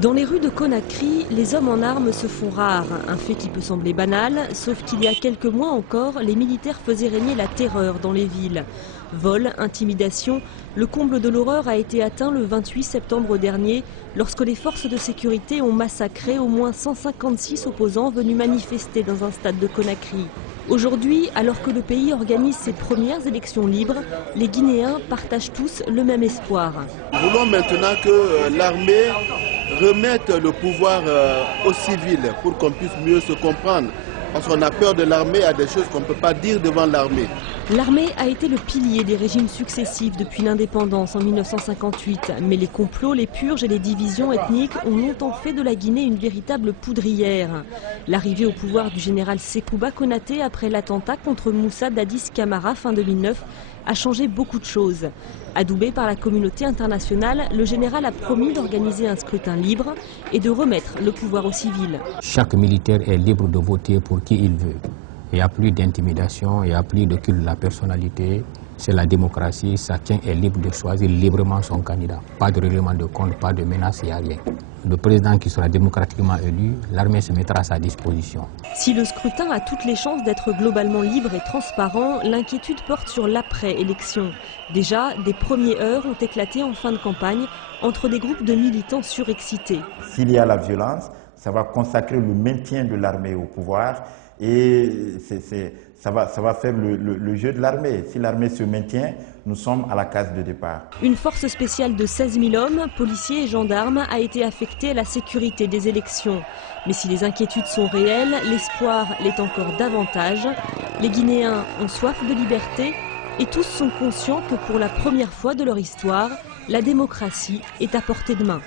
Dans les rues de Conakry, les hommes en armes se font rares, un fait qui peut sembler banal, sauf qu'il y a quelques mois encore, les militaires faisaient régner la terreur dans les villes. Vol, intimidation, le comble de l'horreur a été atteint le 28 septembre dernier, lorsque les forces de sécurité ont massacré au moins 156 opposants venus manifester dans un stade de Conakry. Aujourd'hui, alors que le pays organise ses premières élections libres, les Guinéens partagent tous le même espoir. Nous voulons maintenant que l'armée remette le pouvoir aux civils pour qu'on puisse mieux se comprendre. Parce qu'on a peur de l'armée, il y a des choses qu'on ne peut pas dire devant l'armée. L'armée a été le pilier des régimes successifs depuis l'indépendance en 1958. Mais les complots, les purges et les divisions ethniques ont longtemps fait de la Guinée une véritable poudrière. L'arrivée au pouvoir du général Sékouba Konaté après l'attentat contre Moussa Dadis Camara fin 2009 a changé beaucoup de choses. Adoubé par la communauté internationale, le général a promis d'organiser un scrutin libre et de remettre le pouvoir aux civils. Chaque militaire est libre de voter pour qui il veut. Il n'y a plus d'intimidation, il n'y a plus de culte de la personnalité. C'est la démocratie, chacun est libre de choisir librement son candidat. Pas de règlement de compte, pas de menace, il n'y a rien. Le président qui sera démocratiquement élu, l'armée se mettra à sa disposition. Si le scrutin a toutes les chances d'être globalement libre et transparent, l'inquiétude porte sur l'après-élection. Déjà, des premières heures ont éclaté en fin de campagne entre des groupes de militants surexcités. S'il y a la violence, ça va consacrer le maintien de l'armée au pouvoir et ça va faire le jeu de l'armée. Si l'armée se maintient, nous sommes à la case de départ. Une force spéciale de 16 000 hommes, policiers et gendarmes, a été affectée à la sécurité des élections. Mais si les inquiétudes sont réelles, l'espoir l'est encore davantage. Les Guinéens ont soif de liberté et tous sont conscients que pour la première fois de leur histoire, la démocratie est à portée de main.